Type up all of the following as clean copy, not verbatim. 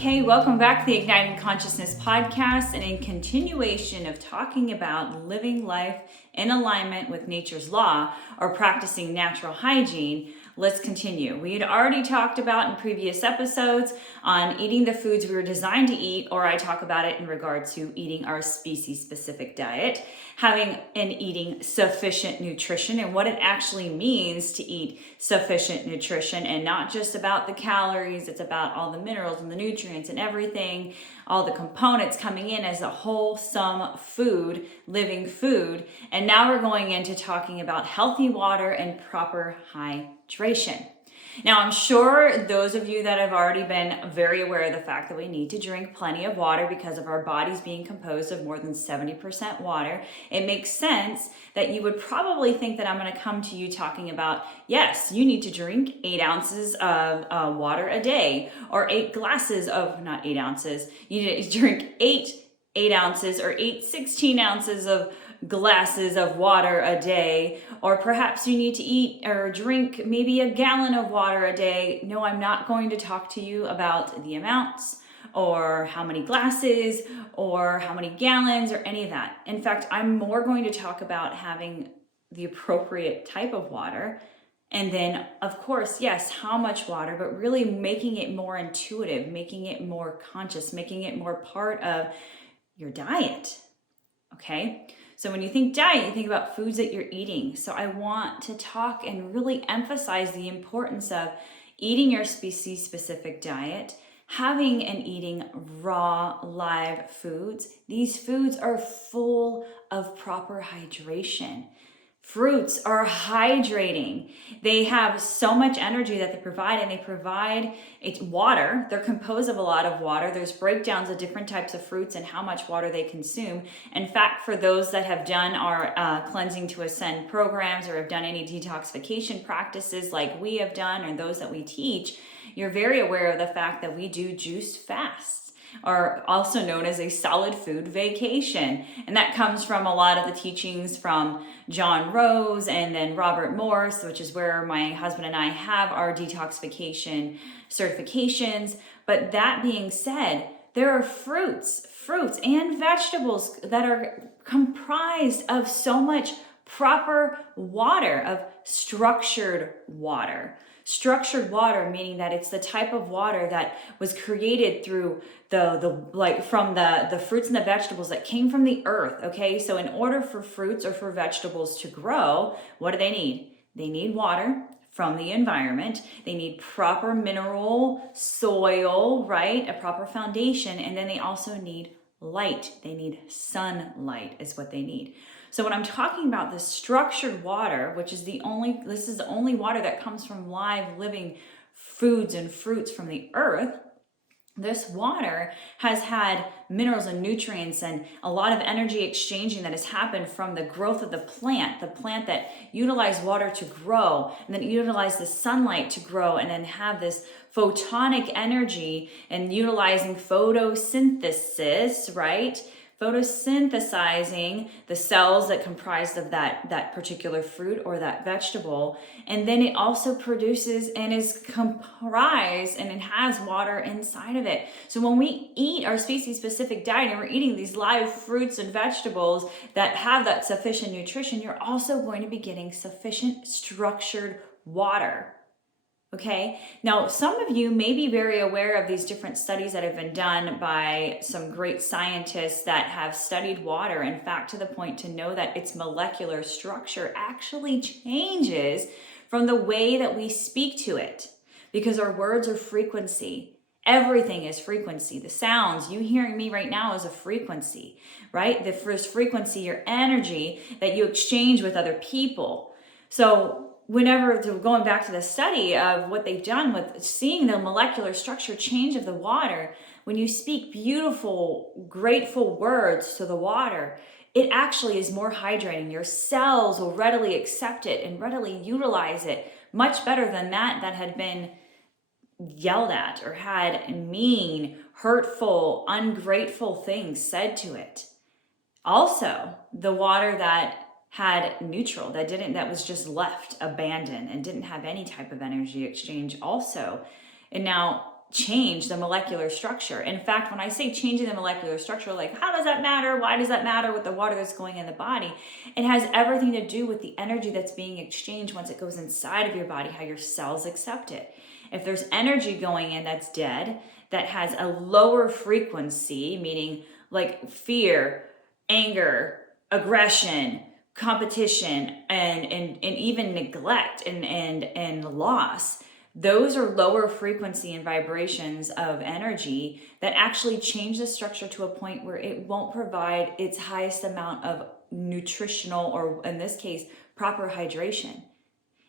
Okay, welcome back to the Igniting Consciousness podcast, and in continuation of talking about living life in alignment with nature's law or practicing natural hygiene, let's continue. We had already talked about in previous episodes on eating the foods we were designed to eat, or I talk about it in regard to eating our species-specific diet, having and eating sufficient nutrition and what it actually means to eat sufficient nutrition, and not just about the calories, it's about all the minerals and the nutrients and everything, all the components coming in as a wholesome food, living food. And now we're going into talking about healthy water and proper hydration. Now, I'm sure those of you that have already been very aware of the fact that we need to drink plenty of water because of our bodies being composed of more than 70% water. It makes sense that you would probably think that I'm going to come to you talking about, yes, you need to drink 8 ounces of water a day, or 8 glasses of, not 8 ounces, you need to drink 8 ounces or 16 ounces of glasses of water a day, or perhaps you need to eat or drink maybe a gallon of water a day. No, I'm not going to talk to you about the amounts or how many glasses or how many gallons or any of that. In fact, I'm more going to talk about having the appropriate type of water. And then, of course, yes, how much water, but really making it more intuitive, making it more conscious, making it more part of your diet. Okay? So when you think diet, you think about foods that you're eating. So I want to talk and really emphasize the importance of eating your species-specific diet, having and eating raw, live foods. These foods are full of proper hydration. Fruits are hydrating. They have so much energy that they provide, and they provide water. They're composed of a lot of water. There's breakdowns of different types of fruits and how much water they consume. In fact, for those that have done our Cleansing to Ascend programs or have done any detoxification practices like we have done, or those that we teach, you're very aware of the fact that we do juice fasts, or also known as a solid food vacation. And that comes from a lot of the teachings from John Rose and then Robert Morse, which is where my husband and I have our detoxification certifications. But that being said, there are fruits and vegetables that are comprised of so much proper water, of structured water. Structured water, meaning that it's the type of water that was created through from the fruits and the vegetables that came from the earth. Okay, so in order for fruits or for vegetables to grow, what do they need? They need water from the environment. They need proper mineral soil, right? A proper foundation, and then they also need light. They need sunlight is what they need. So when I'm talking about the structured water, which is this is the only water that comes from live living foods and fruits from the earth, this water has had minerals and nutrients and a lot of energy exchanging that has happened from the growth of the plant that utilized water to grow, and then utilize the sunlight to grow, and then have this photonic energy and utilizing photosynthesis, right? Photosynthesizing the cells that comprised of that particular fruit or that vegetable. And then it also produces and is comprised, and it has water inside of it. So when we eat our species-specific diet and we're eating these live fruits and vegetables that have that sufficient nutrition, you're also going to be getting sufficient structured water. Okay, now some of you may be very aware of these different studies that have been done by some great scientists that have studied water, in fact, to the point to know that its molecular structure actually changes from the way that we speak to it, because our words are frequency. Everything is frequency. The sounds, you hearing me right now, is a frequency, right? The first frequency, your energy that you exchange with other people. So whenever going back to the study of what they've done with seeing the molecular structure change of the water, when you speak beautiful, grateful words to the water, it actually is more hydrating. Your cells will readily accept it and readily utilize it much better than that had been yelled at or had mean, hurtful, ungrateful things said to it. Also, the water that had neutral, that was just left abandoned and didn't have any type of energy exchange also. And now change the molecular structure. In fact, when I say changing the molecular structure, like how does that matter? Why does that matter with the water that's going in the body? It has everything to do with the energy that's being exchanged once it goes inside of your body, how your cells accept it. If there's energy going in that's dead, that has a lower frequency, meaning like fear, anger, aggression, competition, and even neglect and loss, those are lower frequency and vibrations of energy that actually change the structure to a point where it won't provide its highest amount of nutritional, or in this case, proper hydration.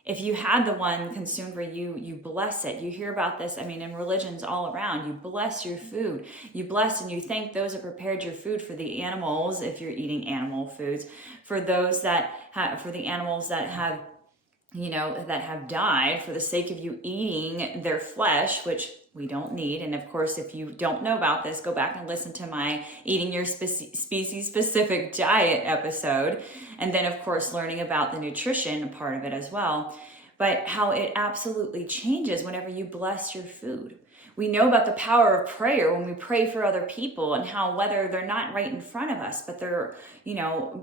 If you had the one consumed where you bless it, you hear about this, I mean, in religions all around, you bless your food. You bless and you thank those that prepared your food for the animals, if you're eating animal foods, for those that have, for the animals that have, that have died for the sake of you eating their flesh, which we don't need. And of course, if you don't know about this, go back and listen to my eating your species specific diet episode. And then of course, learning about the nutrition part of it as well. But how it absolutely changes whenever you bless your food. We know about the power of prayer when we pray for other people, and how whether they're not right in front of us, but they're,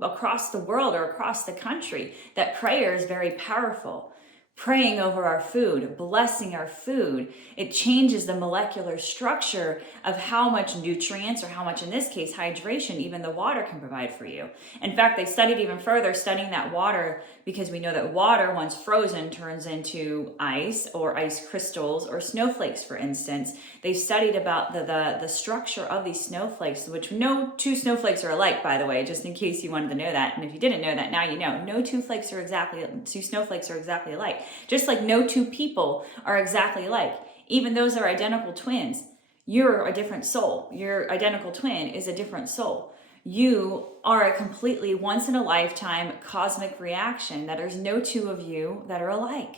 across the world or across the country, that prayer is very powerful. Praying over our food, blessing our food, it changes the molecular structure of how much nutrients, or how much, in this case, hydration, even the water can provide for you. In fact, they studied even further, studying that water, because we know that water, once frozen, turns into ice or ice crystals or snowflakes, for instance. They studied about the structure of these snowflakes, which no two snowflakes are alike, by the way, just in case you wanted to know that. And if you didn't know that, now you know. No two snowflakes are exactly alike. Just like no two people are exactly alike. Even those that are identical twins, you're a different soul. Your identical twin is a different soul. You are a completely once in a lifetime cosmic reaction, that there's no two of you that are alike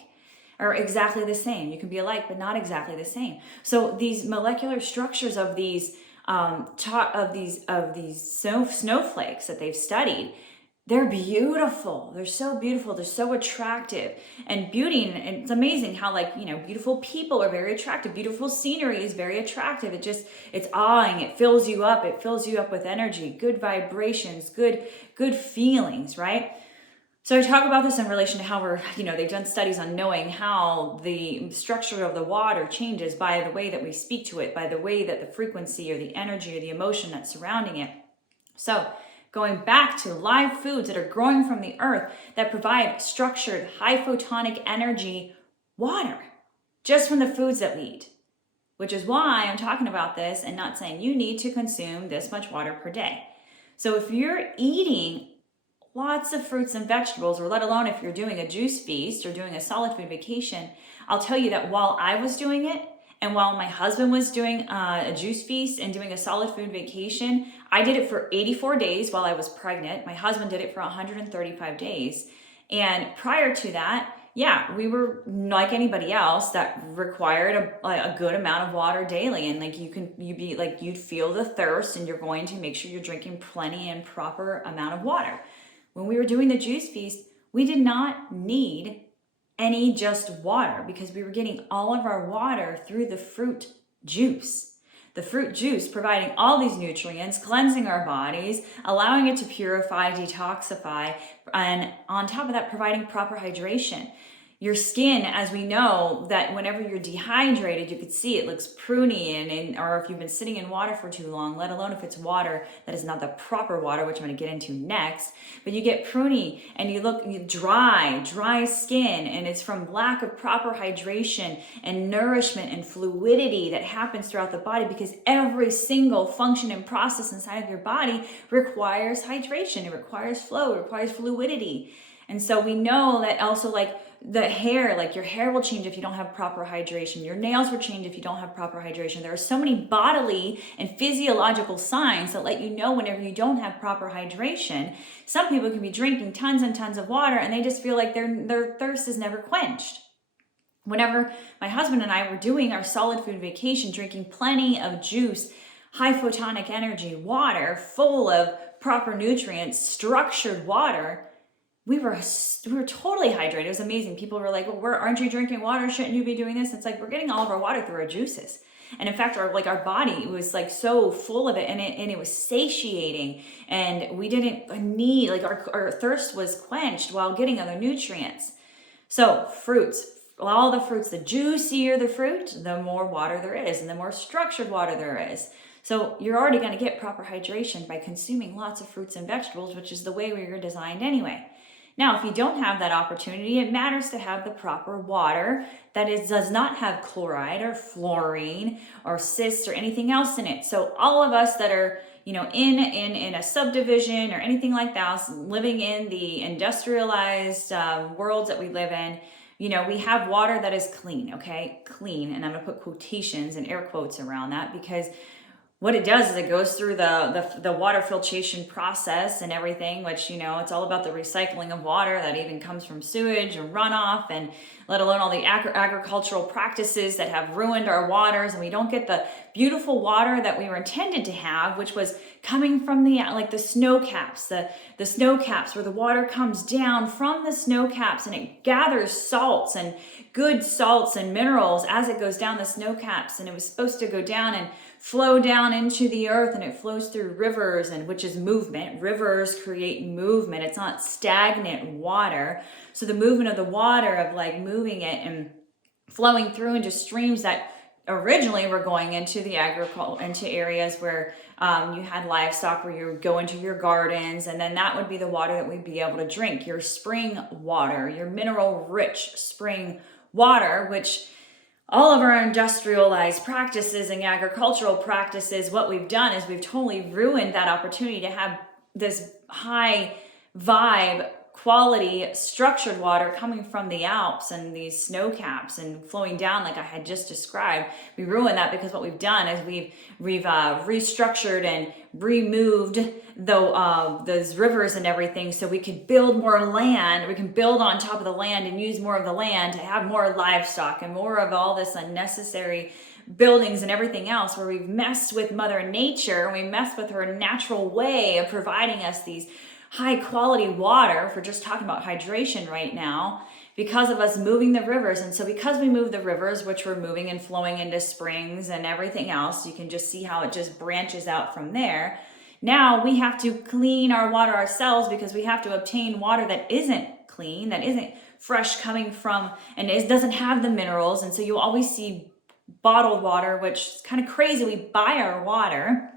or exactly the same. You can be alike, but not exactly the same. So these molecular structures of these snowflakes that they've studied, they're beautiful. They're so beautiful. They're so attractive. And beauty, and it's amazing how, beautiful people are very attractive. Beautiful scenery is very attractive. It's awing. It fills you up. It fills you up with energy, good vibrations, good feelings, right? So I talk about this in relation to how they've done studies on knowing how the structure of the water changes by the way that we speak to it, by the way that the frequency or the energy or the emotion that's surrounding it. So going back to live foods that are growing from the earth that provide structured, high photonic energy water, just from the foods that we eat, which is why I'm talking about this and not saying you need to consume this much water per day. So if you're eating lots of fruits and vegetables, or let alone if you're doing a juice feast or doing a solid food vacation, I'll tell you that while I was doing it, and while my husband was doing a juice feast and doing a solid food vacation, I did it for 84 days while I was pregnant. My husband did it for 135 days. And prior to that, we were like anybody else that required a good amount of water daily. And you'd feel the thirst, and you're going to make sure you're drinking plenty and proper amount of water. When we were doing the juice feast, we did not need any just water, because we were getting all of our water through the fruit juice. The fruit juice providing all these nutrients, cleansing our bodies, allowing it to purify, detoxify, and on top of that, providing proper hydration. Your skin, as we know, that whenever you're dehydrated, you could see it looks pruny, or if you've been sitting in water for too long, let alone if it's water that is not the proper water, which I'm going to get into next, but you get pruny and you look dry skin, and it's from lack of proper hydration and nourishment and fluidity that happens throughout the body, because every single function and process inside of your body requires hydration. It requires flow, it requires fluidity. And so we know that also, the hair, your hair will change if you don't have proper hydration. Your nails will change if you don't have proper hydration. There are so many bodily and physiological signs that let you know whenever you don't have proper hydration. Some people can be drinking tons and tons of water, and they just feel like their thirst is never quenched. Whenever my husband and I were doing our solid food vacation, drinking plenty of juice, high photonic energy water, full of proper nutrients, structured water, we were totally hydrated. It was amazing. People were like, well, aren't you drinking water? Shouldn't you be doing this? It's like, we're getting all of our water through our juices. And in fact, our body was like so full of it, and it was satiating, and we didn't need, like, our thirst was quenched while getting other nutrients. So fruits, all the fruits, the juicier the fruit, the more water there is, and the more structured water there is. So you're already going to get proper hydration by consuming lots of fruits and vegetables, which is the way we were designed anyway. Now, if you don't have that opportunity, it matters to have the proper water that does not have chloride or fluorine or cysts or anything else in it. So all of us that are, in a subdivision or anything like that, living in the industrialized worlds that we live in, we have water that is clean, okay? Clean, and I'm gonna put quotations and air quotes around that, because what it does is it goes through the water filtration process and everything, which, it's all about the recycling of water that even comes from sewage or runoff, and let alone all the agricultural practices that have ruined our waters, and we don't get the beautiful water that we were intended to have, which was coming from the snow caps, the snow caps, where the water comes down from the snow caps and it gathers salts and good salts and minerals as it goes down the snow caps, and it was supposed to go down and flow down into the earth, and it flows through rivers, and which is movement. Rivers create movement. It's not stagnant water. So the movement of the water, of like moving it and flowing through into streams that originally were going into the agriculture, into areas where you had livestock, where you would go into your gardens, and then that would be the water that we'd be able to drink, your spring water, your mineral rich spring water, which all of our industrialized practices and agricultural practices, what we've done is we've totally ruined that opportunity to have this high vibe, quality, structured water coming from the Alps and these snow caps and flowing down like I had just described. We ruined that because what we've done is we've restructured and removed those rivers and everything, so we could build more land. We can build on top of the land and use more of the land to have more livestock and more of all this unnecessary buildings and everything else, where we've messed with Mother Nature, and we messed with her natural way of providing us these high quality water, for just talking about hydration right now, because of us moving the rivers. And so because we move the rivers, which we're moving and flowing into springs and everything else, you can just see how it just branches out from there. Now we have to clean our water ourselves, because we have to obtain water that isn't clean, that isn't fresh, coming from, and doesn't have the minerals. And so you always see bottled water, which is kind of crazy. We buy our water,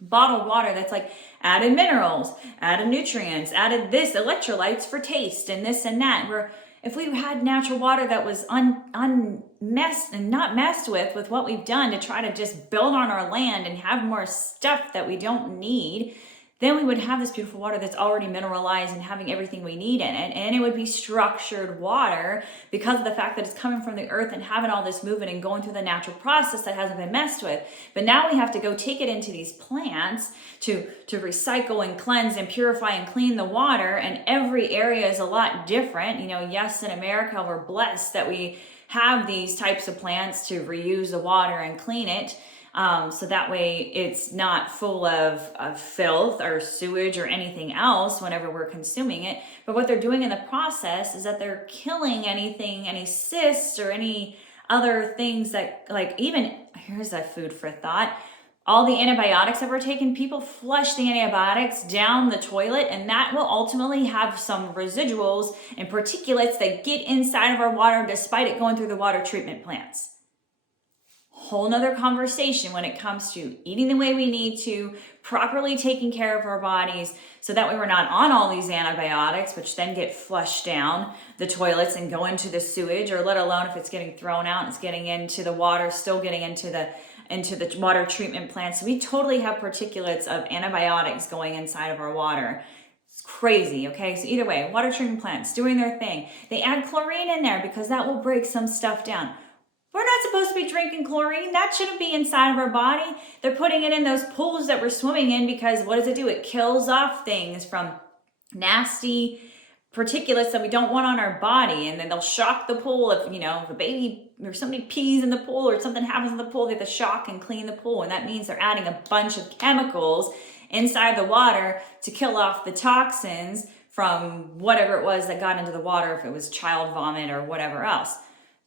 bottled water, that's like added minerals, added nutrients, added this, electrolytes for taste, and this and that. Where if we had natural water that was unmessed and not messed with what we've done to try to just build on our land and have more stuff that we don't need, then we would have this beautiful water that's already mineralized and having everything we need in it. And it would be structured water, because of the fact that it's coming from the earth and having all this movement and going through the natural process that hasn't been messed with. But now we have to go take it into these plants to recycle and cleanse and purify and clean the water. And every area is a lot different. Yes, in America, we're blessed that we have these types of plants to reuse the water and clean it. So that way it's not full of filth or sewage or anything else whenever we're consuming it. But what they're doing in the process is that they're killing any cysts or any other things that, like, even, here's a food for thought, all the antibiotics that we're taking, people flush the antibiotics down the toilet, and that will ultimately have some residuals and particulates that get inside of our water despite it going through the water treatment plants. Whole nother conversation when it comes to eating the way we need to, properly taking care of our bodies, so that way we're not on all these antibiotics, which then get flushed down the toilets and go into the sewage, or let alone if it's getting thrown out, it's getting into the water, still getting into the water treatment plants. So we totally have particulates of antibiotics going inside of our water. It's crazy, okay? So either way, water treatment plants doing their thing. They add chlorine in there because that will break some stuff down. We're not supposed to be drinking chlorine. That shouldn't be inside of our body. They're putting it in those pools that we're swimming in, because what does it do? It kills off things from nasty particulates that we don't want on our body. And then they'll shock the pool if, if a baby or somebody pees in the pool or something happens in the pool, they have to shock and clean the pool. And that means they're adding a bunch of chemicals inside the water to kill off the toxins from whatever it was that got into the water, if it was child vomit or whatever else.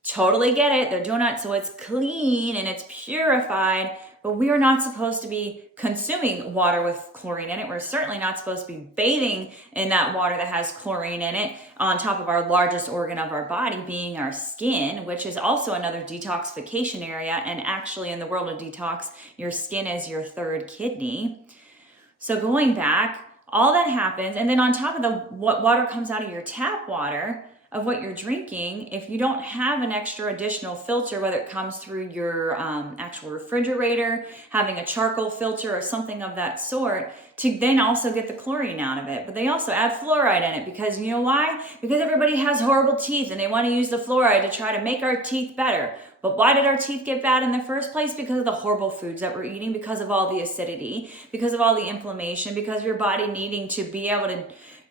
Totally get it. They're doing it so it's clean and it's purified, but we are not supposed to be consuming water with chlorine in it. We're certainly not supposed to be bathing in that water that has chlorine in it, on top of our largest organ of our body being our skin, which is also another detoxification area. And actually, in the world of detox, your skin is your third kidney. So going back, all that happens, and then on top of what water comes out of your tap water, of what you're drinking, if you don't have an extra additional filter, whether it comes through your actual refrigerator, having a charcoal filter or something of that sort, to then also get the chlorine out of it. But they also add fluoride in it because you know why? Because everybody has horrible teeth and they want to use the fluoride to try to make our teeth better. But why did our teeth get bad in the first place? Because of the horrible foods that we're eating, because of all the acidity, because of all the inflammation, because of your body needing to be able to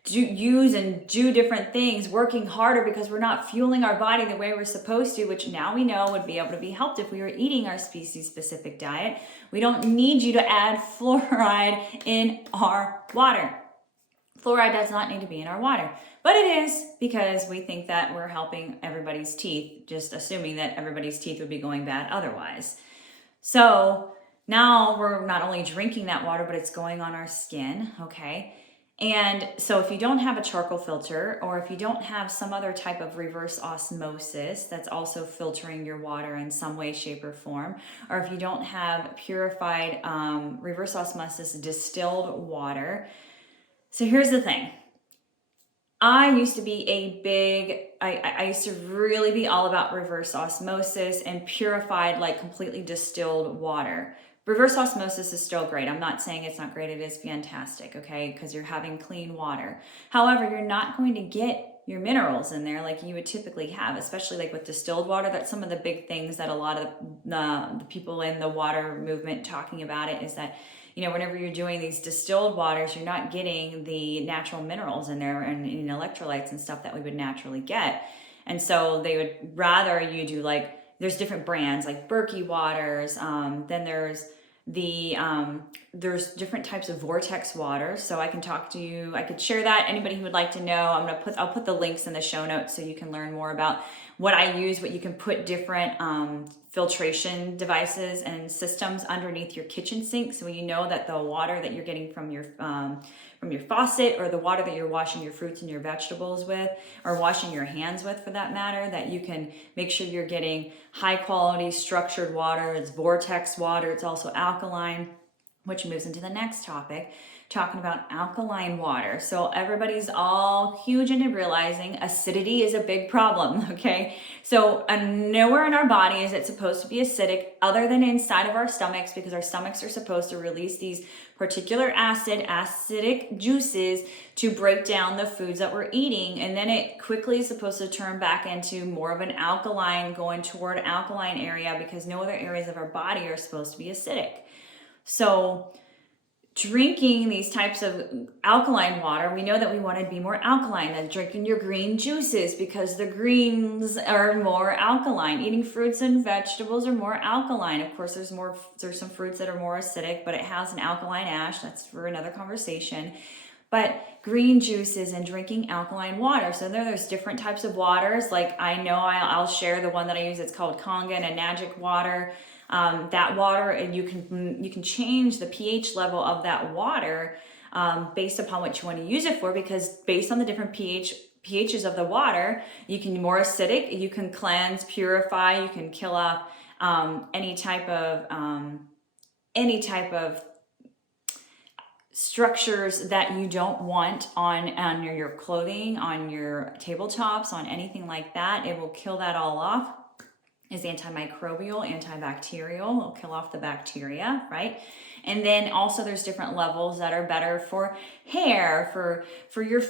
use and do different things, working harder because we're not fueling our body the way we're supposed to, which now we know would be able to be helped if we were eating our species-specific diet. We don't need you to add fluoride in our water. Fluoride does not need to be in our water, but it is because we think that we're helping everybody's teeth, just assuming that everybody's teeth would be going bad otherwise. So now we're not only drinking that water, but it's going on our skin, okay? And so if you don't have a charcoal filter, or if you don't have some other type of reverse osmosis that's also filtering your water in some way, shape, or form, or if you don't have purified reverse osmosis distilled water. So here's the thing. I used to be I used to really be all about reverse osmosis and purified, like completely distilled water. Reverse osmosis is still great. I'm not saying it's not great. It is fantastic, okay? Because you're having clean water. However, you're not going to get your minerals in there like you would typically have, especially like with distilled water. That's some of the big things that a lot of the people in the water movement talking about it is that, you know, whenever you're doing these distilled waters, you're not getting the natural minerals in there and electrolytes and stuff that we would naturally get. And so they would rather you do like, there's different brands like Berkey waters. Then there's there's different types of vortex water. So I can talk to you. I could share that. Anybody who would like to know, I'll put the links in the show notes so you can learn more about what I use. What you can put different filtration devices and systems underneath your kitchen sink, so you know that the water that you're getting from your faucet, or the water that you're washing your fruits and your vegetables with, or washing your hands with for that matter, that you can make sure you're getting high quality structured water. It's vortex water. It's also alkaline, which moves into the next topic, talking about alkaline water. So everybody's all huge into realizing acidity is a big problem, okay? So nowhere in our body is it supposed to be acidic other than inside of our stomachs, because our stomachs are supposed to release these particular acidic juices to break down the foods that we're eating. And then it quickly is supposed to turn back into more of an alkaline, going toward alkaline area, because no other areas of our body are supposed to be acidic. So drinking these types of alkaline water, we know that we want to be more alkaline than drinking your green juices, because the greens are more alkaline. Eating fruits and vegetables are more alkaline. Of course, there's some fruits that are more acidic, but it has an alkaline ash. That's for another conversation. But green juices and drinking alkaline water. So there's different types of waters. Like I know I'll share the one that I use. It's called Kangen and Nagic water. That water, and you can change the pH level of that water based upon what you want to use it for, because based on the different pHs of the water, you can be more acidic, you can cleanse, purify, you can kill off any type of structures that you don't want on your clothing, on your tabletops, on anything like that. It will kill that all off. Is antimicrobial, antibacterial, will kill off the bacteria, right? And then also there's different levels that are better for hair, for your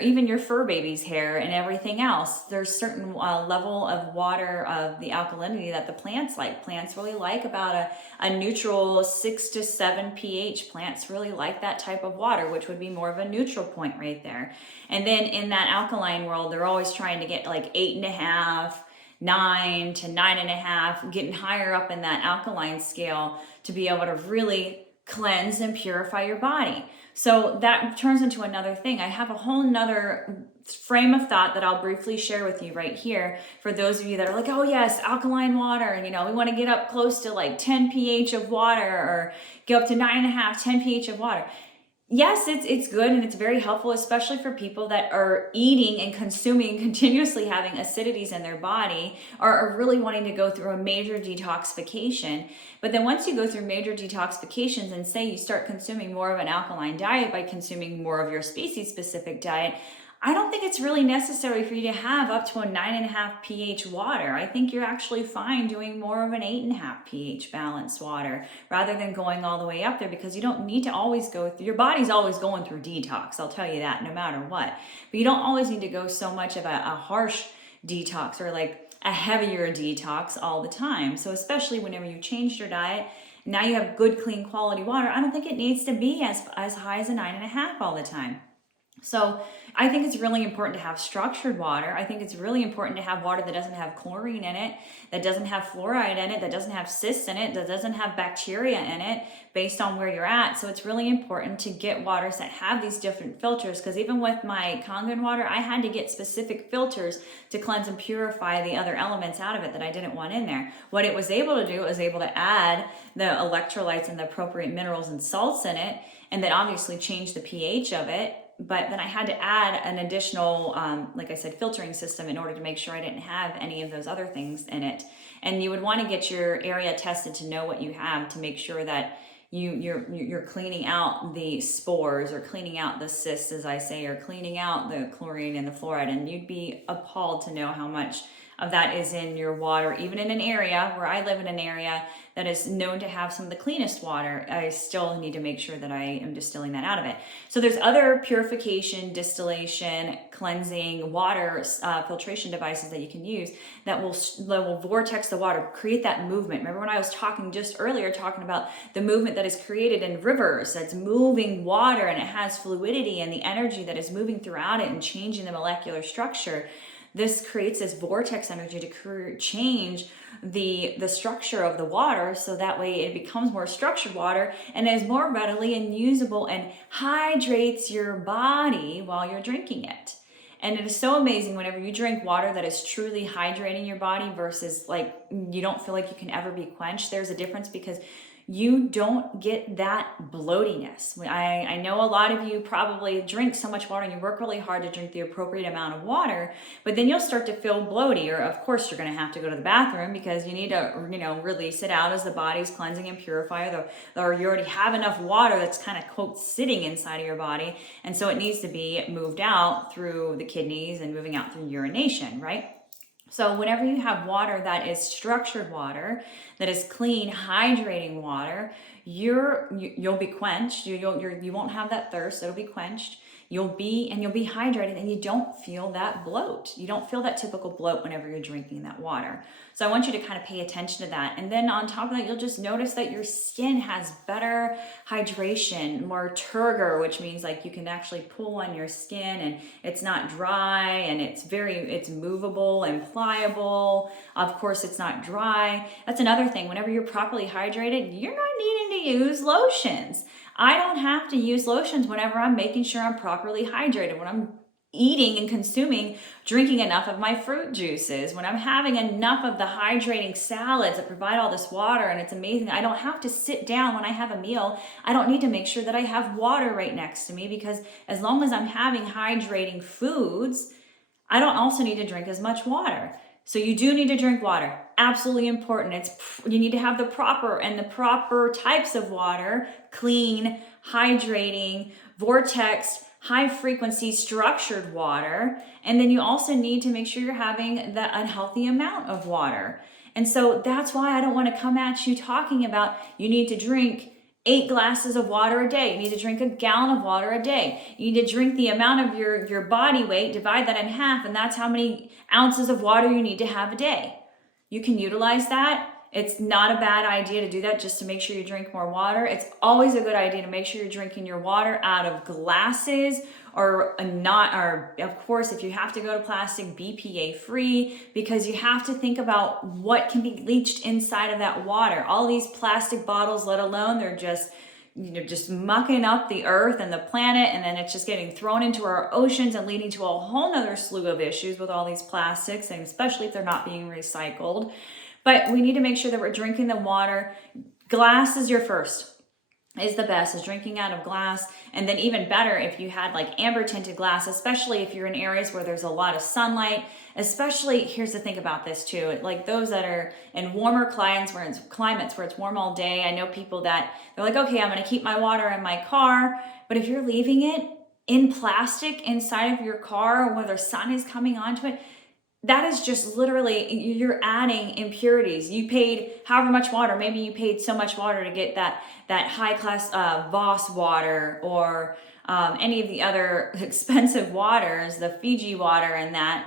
even your fur baby's hair and everything else. There's certain level of water of the alkalinity that the plants like. Plants really like about a neutral 6 to 7 pH. Plants really like that type of water, which would be more of a neutral point right there. And then in that alkaline world, they're always trying to get like 8.5, 9 to 9.5, getting higher up in that alkaline scale to be able to really cleanse and purify your body. So that turns into another thing. I have a whole nother frame of thought that I'll briefly share with you right here for those of you that are like, oh yes, alkaline water, and we want to get up close to like 10 pH of water, or go up to 9.5, 10 pH of water. Yes, it's good and it's very helpful, especially for people that are eating and consuming, continuously having acidities in their body, or are really wanting to go through a major detoxification. But then once you go through major detoxifications and say you start consuming more of an alkaline diet by consuming more of your species-specific diet, I don't think it's really necessary for you to have up to a 9.5 pH water. I think you're actually fine doing more of an 8.5 pH balanced water rather than going all the way up there, because you don't need to always go through, your body's always going through detox, I'll tell you that, no matter what. But you don't always need to go so much of a harsh detox or like a heavier detox all the time. So especially whenever you changed your diet, now you have good, clean, quality water, I don't think it needs to be as high as a 9.5 all the time. So I think it's really important to have structured water. I think it's really important to have water that doesn't have chlorine in it, that doesn't have fluoride in it, that doesn't have cysts in it, that doesn't have bacteria in it, based on where you're at. So it's really important to get waters that have these different filters, because even with my Kangen water, I had to get specific filters to cleanse and purify the other elements out of it that I didn't want in there. What it was able to do, it was able to add the electrolytes and the appropriate minerals and salts in it, and then obviously change the pH of it. But then I had to add an additional, like I said, filtering system in order to make sure I didn't have any of those other things in it. And you would want to get your area tested to know what you have, to make sure that you're cleaning out the spores, or cleaning out the cysts, as I say, or cleaning out the chlorine and the fluoride. And you'd be appalled to know how much of that is in your water. Even in an area where I live, in an area that is known to have some of the cleanest water, I still need to make sure that I am distilling that out of it. So there's other purification, distillation, cleansing, water filtration devices that you can use that will vortex the water, create that movement. Remember when I was talking just earlier, talking about the movement that is created in rivers, that's moving water, and it has fluidity and the energy that is moving throughout it and changing the molecular structure. This creates this vortex energy to change the structure of the water, so that way it becomes more structured water and is more readily and usable and hydrates your body while you're drinking it. And it is so amazing whenever you drink water that is truly hydrating your body versus like you don't feel like you can ever be quenched. There's a difference, because you don't get that bloatiness. I know a lot of you probably drink so much water and you work really hard to drink the appropriate amount of water, but then you'll start to feel bloaty, or of course you're going to have to go to the bathroom because you need to, release it out as the body's cleansing and purifying, or you already have enough water that's kind of, quote, sitting inside of your body, and so it needs to be moved out through the kidneys and moving out through urination, right? So whenever you have water that is structured water, that is clean, hydrating water, you'll be quenched. You won't have that thirst. It'll be quenched. You'll be hydrated, and you don't feel that bloat. You don't feel that typical bloat whenever you're drinking that water. So I want you to kind of pay attention to that. And then on top of that, you'll just notice that your skin has better hydration, more turgor, which means like you can actually pull on your skin and it's not dry, and it's movable and pliable. Of course, it's not dry. That's another thing. Whenever you're properly hydrated, you're not needing to use lotions. I don't have to use lotions whenever I'm making sure I'm properly hydrated, when I'm eating and consuming, drinking enough of my fruit juices, when I'm having enough of the hydrating salads that provide all this water. And it's amazing. I don't have to sit down when I have a meal. I don't need to make sure that I have water right next to me, because as long as I'm having hydrating foods, I don't also need to drink as much water. So you do need to drink water. Absolutely important. You need to have the proper types of water: clean, hydrating, vortex, high frequency, structured water. And then you also need to make sure you're having the unhealthy amount of water. And so that's why I don't want to come at you talking about you need to drink 8 glasses of water a day. You need to drink a gallon of water a day. You need to drink the amount of your body weight, divide that in half, and that's how many ounces of water you need to have a day. You can utilize that. It's not a bad idea to do that, just to make sure you drink more water. It's always a good idea to make sure you're drinking your water out of glasses, or of course, if you have to go to plastic, BPA free, because you have to think about what can be leached inside of that water. All these plastic bottles, let alone, they're just just mucking up the earth and the planet, and then it's just getting thrown into our oceans and leading to a whole nother slew of issues with all these plastics, and especially if they're not being recycled. But we need to make sure that we're drinking the water. Glass is the best, is drinking out of glass. And then even better if you had like amber tinted glass, especially if you're in areas where there's a lot of sunlight. Especially, here's the thing about this too, like those that are in warmer climates where it's warm all day. I know people that they're like, okay, I'm going to keep my water in my car. But if you're leaving it in plastic inside of your car where the sun is coming onto it, that is just literally, you're adding impurities. You paid however much water, maybe you paid so much water to get that high class Voss water, or any of the other expensive waters, the Fiji water and that,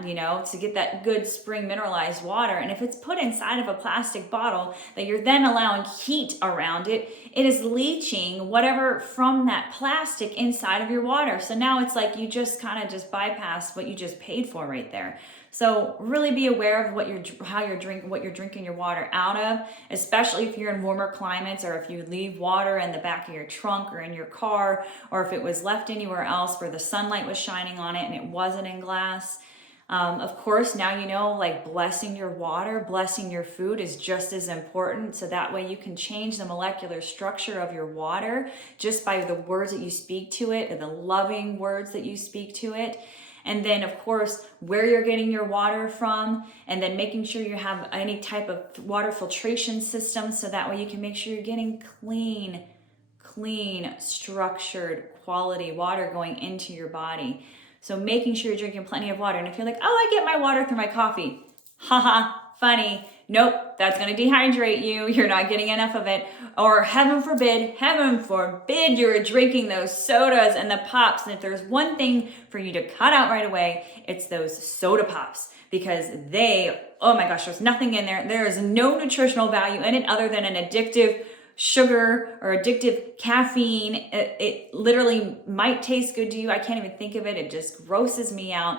to get that good spring mineralized water. And if it's put inside of a plastic bottle that you're then allowing heat around it, it is leaching whatever from that plastic inside of your water. So now it's like you just kind of just bypassed what you just paid for right there. So really be aware of what you're drinking your water out of, especially if you're in warmer climates, or if you leave water in the back of your trunk or in your car, or if it was left anywhere else where the sunlight was shining on it and it wasn't in glass. Of course, now like blessing your water, blessing your food is just as important. So that way you can change the molecular structure of your water just by the words that you speak to it, and the loving words that you speak to it. And then, of course, where you're getting your water from, and then making sure you have any type of water filtration system, so that way you can make sure you're getting clean, structured, quality water going into your body. So making sure you're drinking plenty of water. And if you're like, oh, I get my water through my coffee. Haha, funny. Nope, that's going to dehydrate you. You're not getting enough of it. Or heaven forbid, you're drinking those sodas and the pops. And if there's one thing for you to cut out right away, it's those soda pops. Because oh my gosh, there's nothing in there. There is no nutritional value in it other than an addictive sugar or addictive caffeine. It literally might taste good to you. I can't even think of it. It just grosses me out.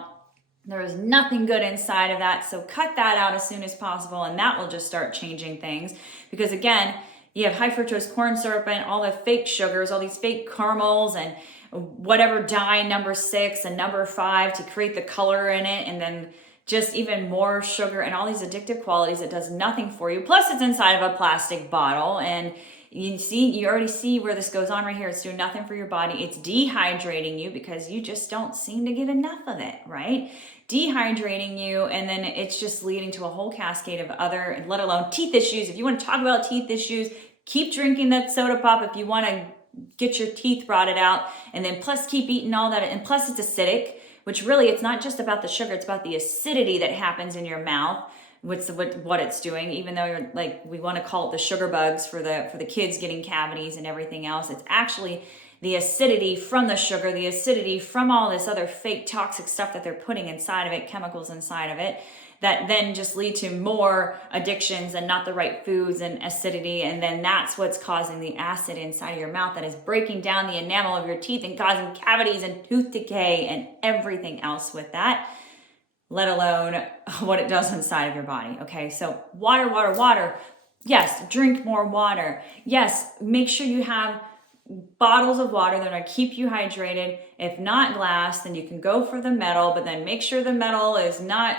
There is nothing good inside of that. So cut that out as soon as possible, and that will just start changing things. Because again, you have high fructose corn syrup and all the fake sugars, all these fake caramels and whatever dye number 6 and number 5 to create the color in it, and then just even more sugar and all these addictive qualities. It does nothing for you. Plus it's inside of a plastic bottle, and you already see where this goes on right here. It's doing nothing for your body. It's dehydrating you because you just don't seem to get enough of it, right? Dehydrating you, and then it's just leading to a whole cascade of other, let alone teeth issues. If you want to talk about teeth issues, keep drinking that soda pop if you want to get your teeth rotted out, and then plus keep eating all that, and plus it's acidic, which really it's not just about the sugar, it's about the acidity that happens in your mouth. What it's doing, even though you're like, we want to call it the sugar bugs for the kids getting cavities and everything else. It's actually the acidity from the sugar, the acidity from all this other fake toxic stuff that they're putting inside of it, chemicals inside of it, that then just lead to more addictions and not the right foods and acidity. And then that's what's causing the acid inside of your mouth that is breaking down the enamel of your teeth and causing cavities and tooth decay and everything else with that, let alone what it does inside of your body. Okay, so water. Yes, drink more water. Yes, make sure you have bottles of water that are going to keep you hydrated. If not glass, then you can go for the metal, but then make sure the metal is not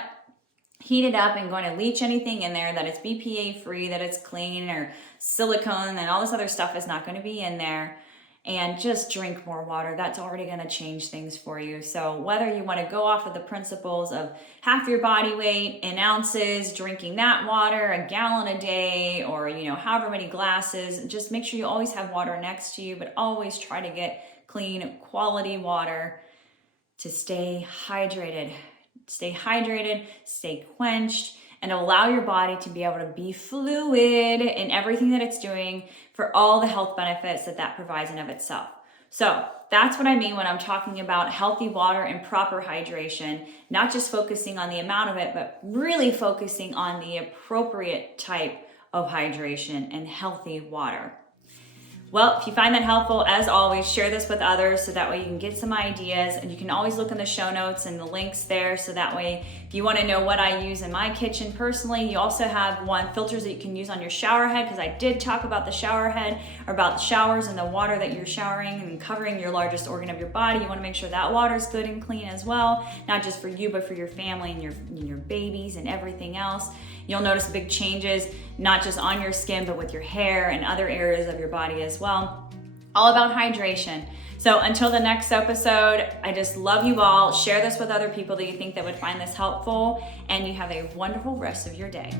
heated up and going to leach anything in there, that it's BPA free, that it's clean, or silicone and all this other stuff is not going to be in there. And just drink more water. That's already going to change things for you. So whether you want to go off of the principles of half your body weight in ounces, drinking that water, a gallon a day, or however many glasses, just make sure you always have water next to you, but always try to get clean, quality water to stay hydrated. Stay hydrated, stay quenched, and allow your body to be able to be fluid in everything that it's doing for all the health benefits that provides in of itself. So that's what I mean when I'm talking about healthy water and proper hydration, not just focusing on the amount of it, but really focusing on the appropriate type of hydration and healthy water. Well, if you find that helpful, as always, share this with others so that way you can get some ideas, and you can always look in the show notes and the links there so that way If you want to know what I use in my kitchen personally, you also have filters that you can use on your shower head, because I did talk about the shower head, or about the showers and the water that you're showering and covering your largest organ of your body. You want to make sure that water is good and clean as well, not just for you, but for your family and your babies and everything else. You'll notice big changes, not just on your skin, but with your hair and other areas of your body as well. All about hydration. So until the next episode, I just love you all. Share this with other people that you think that would find this helpful, and you have a wonderful rest of your day.